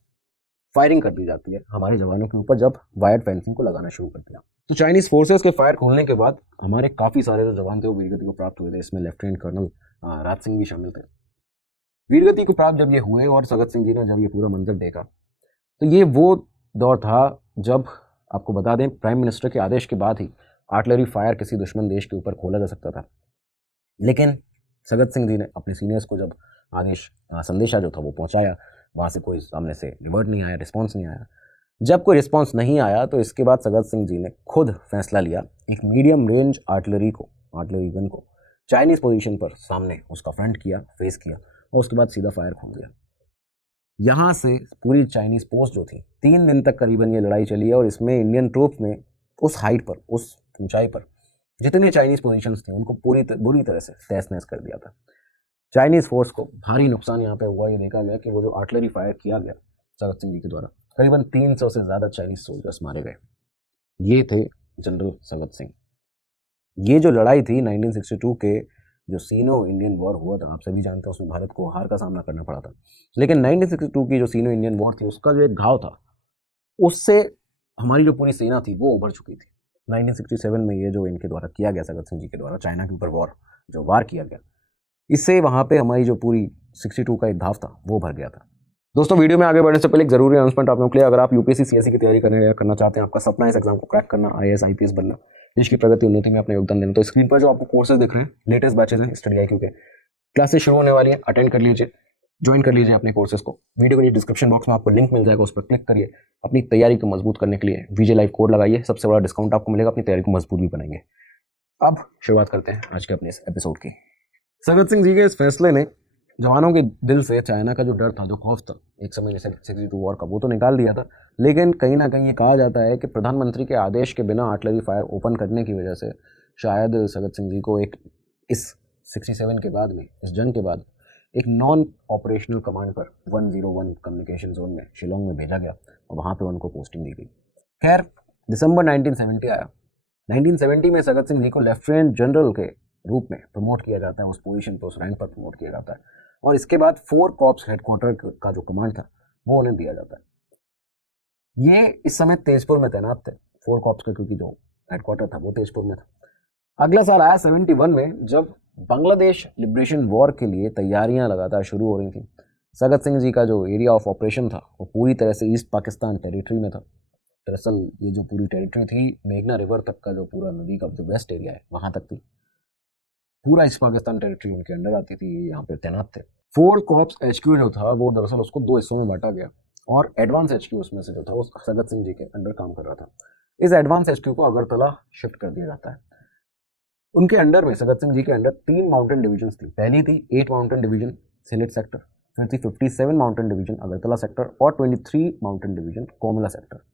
फायरिंग कर दी जाती है हमारे जवानों के ऊपर, जब वायर्ड फेंसिंग को लगाना शुरू कर दिया। तो चाइनीज फोर्सेस के फायर खोलने के बाद हमारे काफ़ी सारे जो जवान थे वो वीरगति को प्राप्त हुए थे। इसमें लेफ्टिनेंट कर्नल राज सिंह भी शामिल थे। वीरगति को प्राप्त जब ये हुए और सगत सिंह जी ने जब ये पूरा मंजर देखा, तो ये वो दौर था जब, आपको बता दें, प्राइम मिनिस्टर के आदेश के बाद ही आर्टिलरी फायर किसी दुश्मन देश के ऊपर खोला जा सकता था। लेकिन सगत सिंह जी ने अपने सीनियर्स को जब आदेश संदेशा जो था वो पहुंचाया, वहाँ से कोई सामने से रिवर्ट नहीं आया, रिस्पॉन्स नहीं आया। जब कोई रिस्पॉन्स नहीं आया तो इसके बाद सगत सिंह जी ने खुद फैसला लिया, एक मीडियम रेंज आर्टिलरी गन को चाइनीज पोजीशन पर सामने उसका फ्रंट किया, फेस किया, और उसके बाद सीधा फायर खोल दिया। यहाँ से पूरी चाइनीज पोस्ट जो थी, 3 दिन तक करीबन ये लड़ाई चली है, और इसमें इंडियन ट्रूप्स ने उस हाइट पर, उस ऊंचाई पर जितने चाइनीज पोजीशंस थे उनको बुरी तरह से तहस नहस कर दिया था। चाइनीज फोर्स को भारी नुकसान यहाँ पे हुआ। ये देखा गया कि वो जो आर्टिलरी फायर किया गया सगत सिंह जी के द्वारा, करीबन 300 से ज़्यादा चाइनीज सोल्जर्स मारे गए। ये थे जनरल सगत सिंह। ये जो लड़ाई थी 1962 के, जो सीनो इंडियन वॉर हुआ था, आप सभी जानते हैं, उसमें भारत को हार का सामना करना पड़ा था। लेकिन 1962 की जो सीनो इंडियन वॉर थी, उसका जो एक घाव था, उससे हमारी जो पूरी सेना थी वो उभर चुकी थी। 1967 में ये जो इनके द्वारा किया गया, सगत सिंह जी के द्वारा चाइना के ऊपर वार किया गया, इससे वहाँ पे हमारी जो पूरी 62 का एक घाव था वो भर गया था। दोस्तों, वीडियो में आगे बढ़ने से पहले एक जरूरी अनाउंसमेंट आप लोगों के लिए। अगर आप यूपीएससी सीएससी की तैयारी करना चाहते हैं, आपका सपना है इस एग्जाम को क्रैक करना, आईएएस आईपीएस बनना, देश की प्रगति उन्नति में अपना योगदान देना, तो स्क्रीन पर जो आपको कोर्सेज दिख रहे हैं, लेटेस्ट बैचेज हैं स्टडी IQ के, क्लासेस शुरू होने वाली हैं, अटेंड कर लीजिए, ज्वाइन कर लीजिए अपने कोर्सेज को। वीडियो के नीचे डिस्क्रिप्शन बॉक्स में आपको लिंक मिल जाएगा, उस पर क्लिक करिए। अपनी तैयारी को मजबूत करने के लिए VJ लाइव कोड लगाइए, सबसे बड़ा डिस्काउंट आपको मिलेगा, अपनी तैयारी को मजबूत भी बनाएंगे। अब शुरुआत करते हैं आज के अपने इस एपिसोड की। सगत सिंह जी के इस फैसले ने जवानों के दिल से चाइना का जो डर था, जो खौफ था एक समय जैसे 62 वॉर का, वो तो निकाल दिया था। लेकिन कहीं ना कहीं ये कहा जाता है कि प्रधानमंत्री के आदेश के बिना आर्टिलरी फायर ओपन करने की वजह से शायद सगत सिंह जी को इस 67 के बाद में, इस जंग के बाद, एक नॉन ऑपरेशनल कमांड पर 101 कम्युनिकेशन जोन में शिलोंग में भेजा गया, और वहाँ पर उनको पोस्टिंग दी गई। खैर, दिसंबर 1970 आया। 1970 में सगत सिंह जी को लेफ्टिनेंट जनरल के रूप में प्रमोट किया जाता है, उस पोजीशन पर, उस रैंक पर प्रमोट किया जाता है, और इसके बाद 4 कॉर्प्स हेडक्वार्टर का जो कमांड था वो उन्हें दिया जाता है। ये इस समय तेजपुर में तैनात थे, 4 कॉर्प्स का, क्योंकि जो हेडक्वार्टर था वो तेजपुर में था। अगला साल आया 71 में, जब बांग्लादेश लिबरेशन वॉर के लिए तैयारियां लगातार शुरू हो रही थी। सगत सिंह जी का जो एरिया ऑफ ऑपरेशन था वो पूरी तरह से ईस्ट पाकिस्तान टेरिटरी में था। दरअसल ये जो पूरी टेरिटरी थी, मेघना रिवर तक का जो पूरा नदी का जो वेस्ट एरिया है वहां तक थी, पूरा ईस्ट पाकिस्तान टेरिटरी उनके अंडर आती थी, यहाँ पे तैनात थे। 4 कॉर्प्स HQ जो था वो दरअसल उसको 2 हिस्सों में बांटा गया, और एडवांस HQ उसमें से जो था वो सगत सिंह जी के अंडर काम कर रहा था। इस एडवांस HQ को अगरतला शिफ्ट कर दिया जाता है। उनके अंडर में, सगत सिंह जी के अंडर 3 माउंटेन डिवीजन थी। पहली थी 8 माउंटेन डिवीजन सिलेट सेक्टर, फिर थी 57 माउंटेन डिवीजन अगरतला सेक्टर, और 23 माउंटेन डिवीजन कोमला सेक्टर।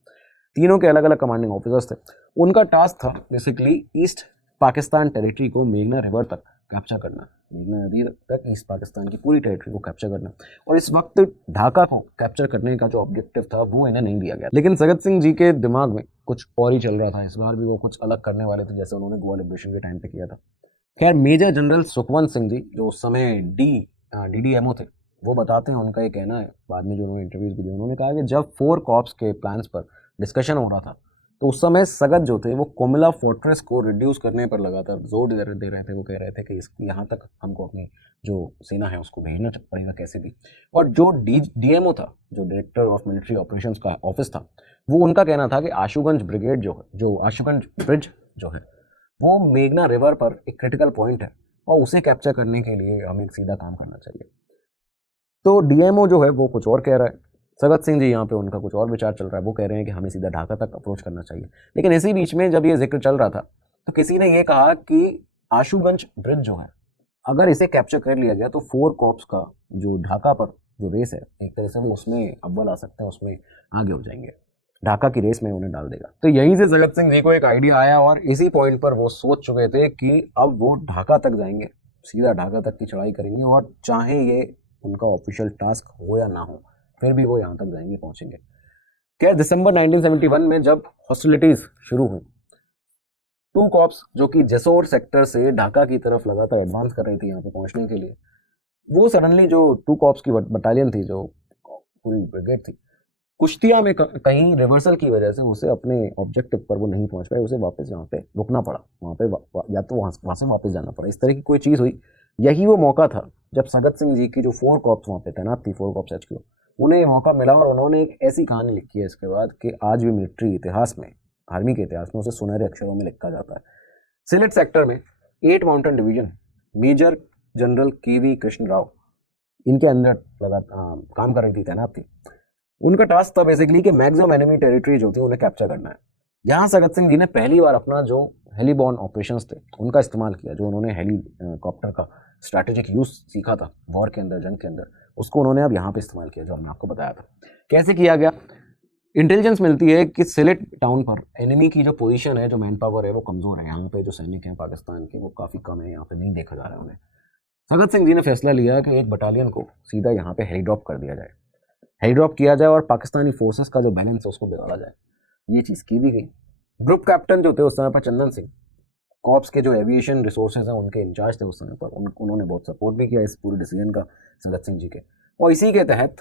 तीनों के अलग अलग कमांडिंग ऑफिसर्स थे। उनका टास्क था बेसिकली ईस्ट पाकिस्तान टेरिटरी को मेघना रिवर तक कैप्चर करना, मेघना नदी तक ईस्ट पाकिस्तान की पूरी टेरिटरी को कैप्चर करना। और इस वक्त ढाका को कैप्चर करने का जो ऑब्जेक्टिव था वो इन्हें नहीं दिया गया। लेकिन सगत सिंह जी के दिमाग में कुछ और ही चल रहा था। इस बार भी वो कुछ अलग करने वाले थे, जैसे उन्होंने गोवा लिबरेशन के टाइम पे किया था। खैर, मेजर जनरल सुखवंत सिंह जी, जो उस समय DDMO थे, वो बताते हैं, उनका ये कहना है, बाद में जो उन्होंने इंटरव्यूज भी दिए, उन्होंने कहा कि जब 4 कॉर्प्स के प्लान्स पर डिस्कशन हो रहा था, तो उस समय सगत जो थे वो कोमिला फोर्ट्रेस को रिड्यूस करने पर लगातार जोर दे रहे थे। वो कह रहे थे कि यहाँ तक हमको अपनी जो सेना है उसको भेजना पड़ेगा कैसे भी। और जो DMO था, जो डायरेक्टर ऑफ मिलिट्री ऑपरेशंस का ऑफिस था, वो उनका कहना था कि आशुगंज ब्रिगेड जो आशुगंज ब्रिज जो है वो मेघना रिवर पर एक क्रिटिकल पॉइंट है, और उसे कैप्चर करने के लिए हमें एक सीधा काम करना चाहिए। तो DMO जो है वो कुछ और कह रहा है, सगत सिंह जी यहाँ पे उनका कुछ और विचार चल रहा है। वो कह रहे हैं कि हमें सीधा ढाका तक अप्रोच करना चाहिए। लेकिन इसी बीच में जब ये जिक्र चल रहा था, तो किसी ने ये कहा कि आशुगंज ब्रिज जो है, अगर इसे कैप्चर कर लिया गया तो 4 कॉर्प्स का जो ढाका पर जो रेस है, एक तरह से वो उसमें अव्वल आ सकते हैं, उसमें आगे हो जाएंगे, ढाका की रेस में उन्हें डाल देगा। तो यहीं से सगत सिंह जी को एक आइडिया आया, और इसी पॉइंट पर वो सोच चुके थे कि अब वो ढाका तक जाएंगे, सीधा ढाका तक की चढ़ाई करेंगे, और चाहे ये उनका ऑफिशियल टास्क हो या ना हो, फिर भी वो यहाँ तक जाएंगे, पहुँचेंगे। क्या दिसंबर 1971 में जब हॉस्टिलिटीज शुरू हुई, टू कॉर्प्स जो कि जेसोर सेक्टर से ढाका की तरफ लगातार एडवांस कर रही थी यहाँ पे पहुंचने के लिए, वो सडनली जो टू कॉर्प्स की बटालियन थी, जो पूरी ब्रिगेड थी, कुश्तिया में कहीं रिवर्सल की वजह से उसे अपने ऑब्जेक्टिव पर वो नहीं पहुंच पाए, उसे वापस यहाँ पे रुकना पड़ा, वहाँ पे या तो वहाँ से वापस जाना पड़ा, इस तरह की कोई चीज़ हुई। यही वो मौका था जब सगत सिंह जी की जो 4 कॉर्प्स वहाँ पे तैनात थी, 4 कॉर्प्स HQ, उन्हें ये मौका मिला और उन्होंने एक ऐसी कहानी लिखी है इसके बाद कि आज भी मिलिट्री इतिहास में, आर्मी के इतिहास में उसे सुनहरे अक्षरों में लिखा जाता है। सिलेट सेक्टर में 8 mountain division major general KV Krishna Rao इनके अंदर काम कर रही थी, तैनात थी। उनका टास्क था बेसिकली कि मैक्सिमम एनिमी टेरिटरी जो थी उन्हें कैप्चर करना है। यहाँ सगत सिंह जी ने पहली बार अपना जो हेलीबॉर्न ऑपरेशंस थे उनका इस्तेमाल किया, जो उन्होंने हेलीकॉप्टर का स्ट्रैटेजिक यूज सीखा था वॉर के अंदर, जंग के अंदर, उसको उन्होंने अब यहाँ पे इस्तेमाल किया, जो हमने आपको बताया था। कैसे किया गया? इंटेलिजेंस मिलती है कि सिलेट टाउन पर एनिमी की जो पोजीशन है, जो मैन पावर है, वो कमज़ोर है। यहाँ पे जो सैनिक हैं पाकिस्तान के वो काफ़ी कम है, यहाँ पे नहीं देखा जा रहा है उन्हें। सगत सिंह जी ने फैसला लिया कि एक बटालियन को सीधा यहाँ पे हेलीड्रॉप कर दिया जाए, हेलीड्रॉप किया जाए और पाकिस्तानी फोर्सेस का जो बैलेंस है उसको बिगाड़ा जाए। ये चीज़ की भी गई। ग्रुप कैप्टन जो थे उस समय पर चंदन सिंह, कॉर्प्स के जो एविएशन रिसोर्सेज हैं उनके इंचार्ज थे उस समय पर, उन्होंने बहुत सपोर्ट भी किया इस पूरे डिसीजन का सगत सिंह जी के। और इसी के तहत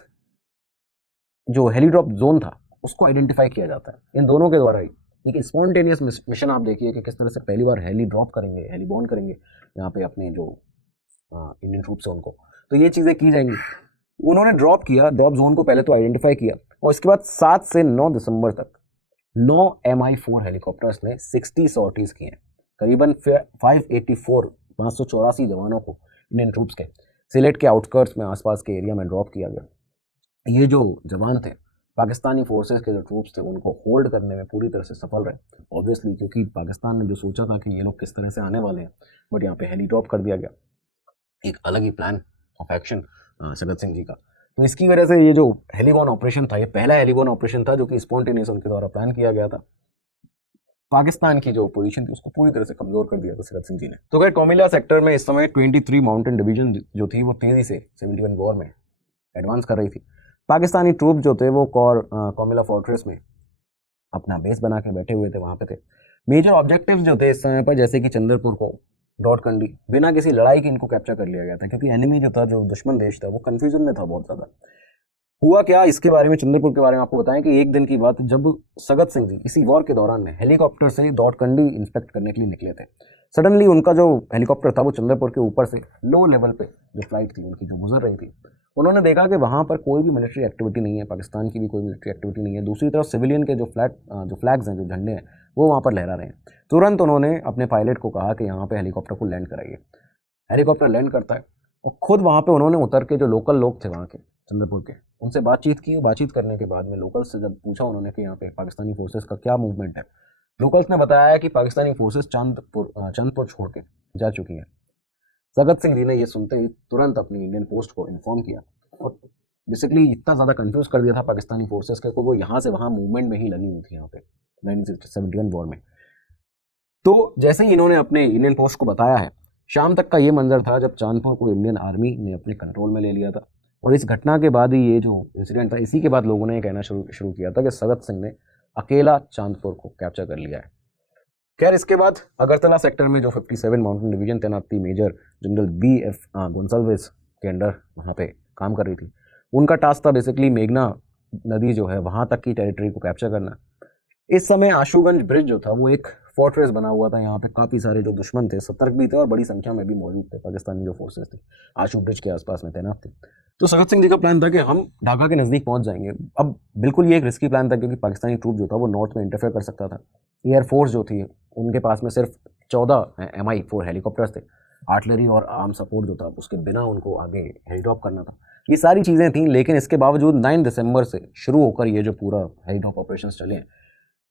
जो हेलीड्रॉप जोन था उसको आइडेंटिफाई किया जाता है इन दोनों के द्वारा ही। एक स्पॉन्टेनियस मिशन आप देखिए कि किस तरह से पहली बार हेली ड्रॉप करेंगे, हेलीबॉर्न करेंगे यहाँ पे अपने जो इंडियन ट्रूप्स है उनको, तो ये चीज़ें की जाएंगी। उन्होंने ड्रॉप किया, ड्रॉप जोन को पहले तो आइडेंटिफाई किया और इसके बाद 7 से 9 दिसंबर तक 9 MI4 हेलीकॉप्टर्स ने 60 सॉर्टीज की हैं, करीबन 584 जवानों को इंडियन ट्रूप्स के सिलेट के आउटस्कर्ट्स में, आसपास के एरिया में ड्रॉप किया गया। ये जो जवान थे, पाकिस्तानी फोर्सेस के जो ट्रूप्स थे, उनको होल्ड करने में पूरी तरह से सफल रहे, ऑब्वियसली, क्योंकि पाकिस्तान ने जो सोचा था कि ये लोग किस तरह से आने वाले हैं, बट यहाँ पे हेली ड्रॉप कर दिया गया। एक अलग ही plan of action Sagat Singh ji का। तो इसकी वजह से ये जो हेलीबॉर्न ऑपरेशन था, ये पहला हेलीबॉर्न ऑपरेशन था जो कि स्पॉन्टेनियस उनके द्वारा प्लान किया गया था। पाकिस्तान की जो पोजीशन थी उसको पूरी तरह से कमजोर कर दिया था सगत सिंह जी ने। तो खैर कोमिला सेक्टर में इस समय 23 माउंटेन डिवीजन जो थी वो तेजी से 71 वॉर में एडवांस कर रही थी। पाकिस्तानी ट्रूप जो थे वो कोमिला फोर्ट्रेस में अपना बेस बना के बैठे हुए थे, वहाँ पे थे। मेजर ऑब्जेक्टिव्स जो थे इस समय पर, जैसे कि चंद्रपुर को, डॉट कंडी, बिना किसी लड़ाई के इनको कैप्चर कर लिया गया था, क्योंकि एनिमी जो था, जो दुश्मन देश था, वो कंफ्यूजन में था बहुत ज़्यादा। हुआ क्या, इसके बारे में, चंद्रपुर के बारे में आपको बताएं कि एक दिन की बात, जब सगत सिंह जी इसी वॉर के दौरान में हेलीकॉप्टर से डॉट कंडी इंस्पेक्ट करने के लिए निकले थे, सडनली उनका जो हेलीकॉप्टर था वो चंद्रपुर के ऊपर से लो लेवल पे जो फ्लाइट थी उनकी जो गुजर रही थी, उन्होंने देखा कि वहाँ पर कोई भी मिलिट्री एक्टिविटी नहीं है, पाकिस्तान की भी कोई मिलिट्री एक्टिविटी नहीं है। दूसरी तरफ सिविलियन के जो फ्लैग्स हैं, जो झंडे हैं, वो वहाँ पर लहरा रहे हैं। तुरंत उन्होंने अपने पायलट को कहा कि यहाँ पे हेलीकॉप्टर को लैंड कराइए। हेलीकॉप्टर लैंड करता है और खुद वहाँ पे उन्होंने उतर के जो लोकल लोग थे वहाँ के चंद्रपुर के, उनसे बातचीत की। बातचीत करने के बाद में लोकल्स से जब पूछा उन्होंने कि यहाँ पे पाकिस्तानी फोर्सेस का क्या मूवमेंट है, लोकल्स ने बताया कि पाकिस्तानी फोर्सेस चंदपुर छोड़ के जा चुकी हैं। सगत सिंह जी ने ये सुनते ही तुरंत अपनी इंडियन पोस्ट को इन्फॉर्म किया और बेसिकली इतना ज़्यादा कंफ्यूज कर दिया था पाकिस्तानी फोर्सेस के को, वो यहाँ से वहाँ मूवमेंट में ही लगी हुई थी यहाँ पे 1971 वॉर में। तो जैसे ही इन्होंने अपने इंडियन पोस्ट को बताया है, शाम तक का ये मंजर था जब चांदपुर को इंडियन आर्मी ने अपने कंट्रोल में ले लिया था। और इस घटना के बाद ही ये जो इंसिडेंट था, इसी के बाद लोगों ने कहना शुरू किया था कि सगत सिंह ने अकेला चांदपुर को कैप्चर कर लिया है। खैर इसके बाद अगरतला सेक्टर में जो 57 माउंटेन डिवीजन तैनात थी, मेजर जनरल BF गोंसाल्विस के अंडर वहाँ पे काम कर रही थी। उनका टास्क था बेसिकली मेघना नदी जो है वहाँ तक की टेरिटरी को कैप्चर करना। इस समय आशुगंज ब्रिज जो था वो एक फोर्ट्रेस बना हुआ था, यहाँ पे काफ़ी सारे जो दुश्मन थे सतर्क भी थे और बड़ी संख्या में भी मौजूद थे। पाकिस्तानी जो फोर्सेस थी आशु ब्रिज के आसपास में तैनात थी। तो सगत सिंह जी का प्लान था कि हम ढाका के नज़दीक पहुंच जाएंगे। अब बिल्कुल ये एक रिस्की प्लान था, क्योंकि पाकिस्तानी ट्रूप जो था वो नॉर्थ में इंटरफेयर कर सकता था। एयरफोर्स जो थी उनके पास में सिर्फ 14 MI4 हेलीकॉप्टर्स थे। आर्टिलरी और आर्म सपोर्ट जो था उसके बिना उनको आगे हेलीड्रॉप करना था। ये सारी चीज़ें थीं, लेकिन इसके बावजूद 9 दिसंबर से शुरू होकर ये जो पूरा हेलीड्रॉप ऑपरेशन चले हैं,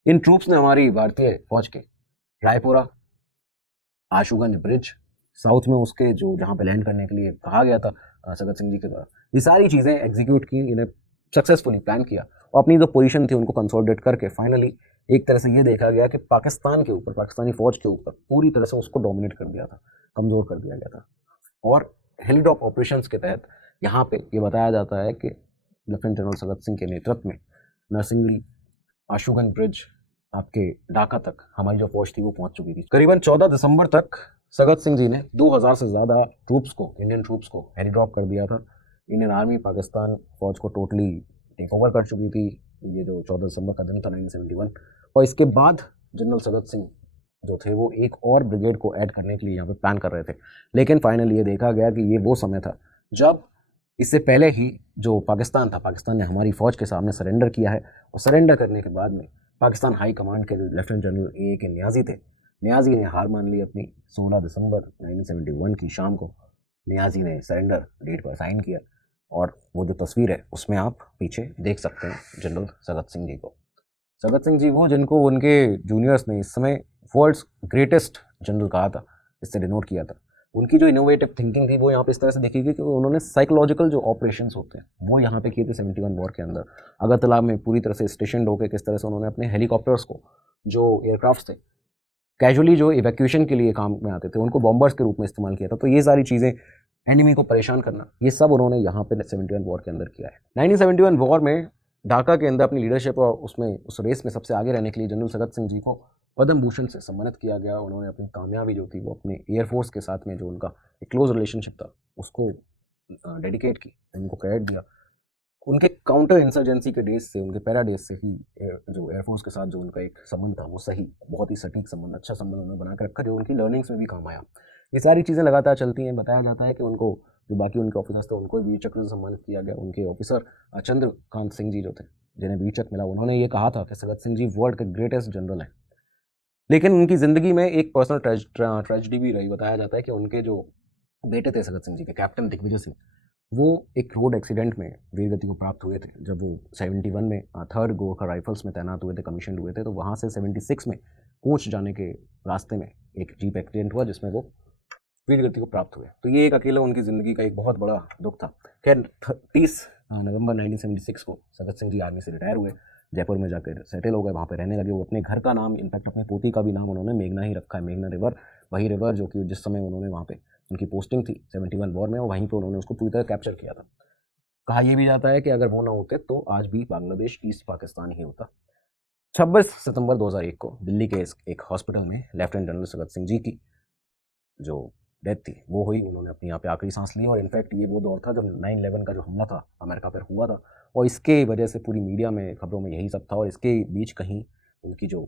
इन ट्रूप्स ने हमारी भारतीय फौज के रायपुरा, आशुगंज ब्रिज, साउथ में उसके जो जहाँ पे लैंड करने के लिए कहा गया था सगत सिंह जी के द्वारा, ये सारी चीज़ें एग्जीक्यूट की, इन्हें सक्सेसफुली प्लान किया और अपनी जो पोजीशन थी उनको कंसोलिडेट करके फाइनली एक तरह से ये देखा गया कि पाकिस्तान के ऊपर, पाकिस्तानी फौज के ऊपर पूरी तरह से उसको डोमिनेट कर दिया था, कमज़ोर कर दिया गया था। और हेलीड्रॉप ऑपरेशंस के तहत यहाँ पे ये बताया जाता है कि लेफ्टिनेंट जनरल सगत सिंह के नेतृत्व में नरसिंगड़ी, आशुगंज ब्रिज आपके ढाका तक हमारी जो फौज थी वो पहुंच चुकी थी। करीबन 14 दिसंबर तक सगत सिंह जी ने 2000 से ज़्यादा ट्रूप्स को, इंडियन ट्रूप्स को हेली ड्रॉप कर दिया था। इंडियन आर्मी पाकिस्तान फौज को टोटली टेक ओवर कर चुकी थी। ये जो 14 दिसंबर का दिन था 1971, और इसके बाद जनरल सगत सिंह जो थे वो एक और ब्रिगेड को ऐड करने के लिए यहाँ पे प्लान कर रहे थे। लेकिन फाइनली ये देखा गया कि ये वो समय था जब इससे पहले ही जो पाकिस्तान था, पाकिस्तान ने हमारी फ़ौज के सामने सरेंडर किया है, और सरेंडर करने के बाद में पाकिस्तान हाई कमांड के लेफ्टिनेंट जनरल ए के नियाज़ी थे, नियाज़ी ने हार मान ली अपनी। 16 दिसंबर 1971 की शाम को नियाज़ी ने सरेंडर डेट पर साइन किया, और वो जो तस्वीर है उसमें आप पीछे देख सकते हैं जनरल सगत सिंह जी को। सगत सिंह जी वो जिनको उनके जूनियर्स ने इस समय वर्ल्ड्स ग्रेटेस्ट जनरल कहा था, इससे डिनोट किया था। उनकी जो इनोवेटिव थिंकिंग थी वो यहाँ पे इस तरह से देखी गई कि उन्होंने साइकोलॉजिकल जो ऑपरेशंस होते हैं वो यहाँ पे किए थे 71 वॉर के अंदर। अगरतला में पूरी तरह से स्टेशन होकर किस तरह से उन्होंने अपने हेलीकॉप्टर्स को, जो एयरक्राफ्ट थे कैजुअली जो इवैक्यूएशन के लिए काम में आते थे, उनको बॉम्बर्स के रूप में इस्तेमाल किया था। तो ये सारी चीज़ें, एनिमी को परेशान करना, ये सब उन्होंने यहाँ पे 71 वॉर के अंदर किया है। 1971 वॉर में ढाका के अंदर अपनी लीडरशिप और उसमें उस रेस में सबसे आगे रहने के लिए जनरल सगत सिंह जी को पद्म भूषण से सम्मानित किया गया। उन्होंने अपनी कामयाबी जो थी वो अपने एयरफोर्स के साथ में जो उनका एक क्लोज रिलेशनशिप था उसको डेडिकेट की, उनको क्रेडिट दिया। उनके काउंटर इंसर्जेंसी के डेज से, उनके पैरा डेज से ही जो एयरफोर्स के साथ जो उनका एक संबंध था वो सही, बहुत ही सटीक संबंध, अच्छा संबंध उन्होंने बना कर रखा, जो उनकी लर्निंग्स में भी काम आया। ये सारी चीज़ें लगातार चलती हैं। बताया जाता है कि उनको, जो बाकी उनके ऑफिसर्स थे, उनको वीर चक्र से सम्मानित किया गया। उनके ऑफिसर चंद्रकांत सिंह जी जो थे, जिन्हें वीर चक्र मिला, उन्होंने ये कहा था कि सगत सिंह जी वर्ल्ड के ग्रेटेस्ट जनरल हैं। लेकिन उनकी ज़िंदगी में एक पर्सनल ट्रेजिडी भी रही। बताया जाता है कि उनके जो बेटे थे सगत सिंह जी के, कैप्टन दिग्विजय सिंह, वो एक रोड एक्सीडेंट में वीरगति को प्राप्त हुए थे। जब वो 71 में 3rd गोरखा राइफल्स में तैनात हुए थे, कमीशन हुए थे, तो वहाँ से 76 में कोच जाने के रास्ते में एक जीप एक्सीडेंट हुआ जिसमें वो वीरगति को प्राप्त हुए। तो ये एक अकेला उनकी ज़िंदगी का एक बहुत बड़ा दुख था। खैर 30 नवंबर 1976 को सगत सिंह जी आर्मी से रिटायर हुए, जयपुर में जाकर सेटल हो गए, वहाँ पे रहने लगे। वो अपने घर का नाम, इनफैक्ट अपने पोती का भी नाम उन्होंने मेघना ही रखा है, मेघना रिवर। वही रिवर जो कि जिस समय उन्होंने वहाँ पे उनकी पोस्टिंग थी 71 वॉर में, और वहीं पे उन्होंने उसको पूरी तरह कैप्चर किया था। कहा यह भी जाता है कि अगर वो ना होते तो आज भी बांग्लादेश ईस्ट पाकिस्तान ही होता। 26 सितंबर 2001 को दिल्ली के एक हॉस्पिटल में लेफ्टिनेंट जनरल सगत सिंह जी की जो डेथ थी वो हुई। उन्होंने अपनी यहाँ पे आखिरी सांस ली, और इनफैक्ट ये वो दौर था जब 9/11 का जो हमला था अमेरिका पर हुआ था, और इसके वजह से पूरी मीडिया में, खबरों में यही सब था, और इसके बीच कहीं उनकी जो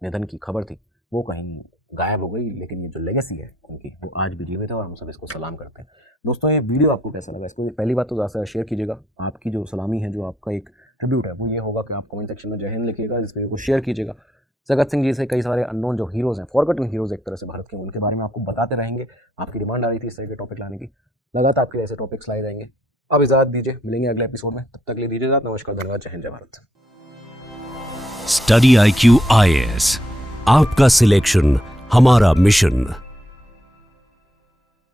निधन की खबर थी वो कहीं गायब हो गई। लेकिन ये जो लेगेसी है उनकी, वो आज भी जीवित है, और हम सब इसको सलाम करते हैं। दोस्तों, ये वीडियो आपको कैसा लगा, इसको पहली बात तो ज़्यादा से शेयर कीजिएगा। आपकी जो सलामी है, जो आपका एक ट्रिब्यूट है, वो ये होगा कि आप कमेंट सेक्शन में जय हिंद लिखिएगा, इस वीडियो को शेयर कीजिएगा। सगत सिंह जी से कई सारे अननोन जो हीरोज़ हैं, फॉरगॉटन हीरोज़ एक तरह से भारत के, उनके बारे में आपको बताते रहेंगे। आपकी डिमांड आ रही थी इस तरह के टॉपिक लाने की, लगातार आपके ऐसे टॉपिक्स लाए रहेंगे। अब इजाज़त दीजिए, मिलेंगे अगले एपिसोड में, तब तक के लिए दीजिए इजाज़त। नमस्कार, धन्यवाद, जय हिंद, जय भारत। स्टडी IQ IAS, आपका सिलेक्शन हमारा मिशन।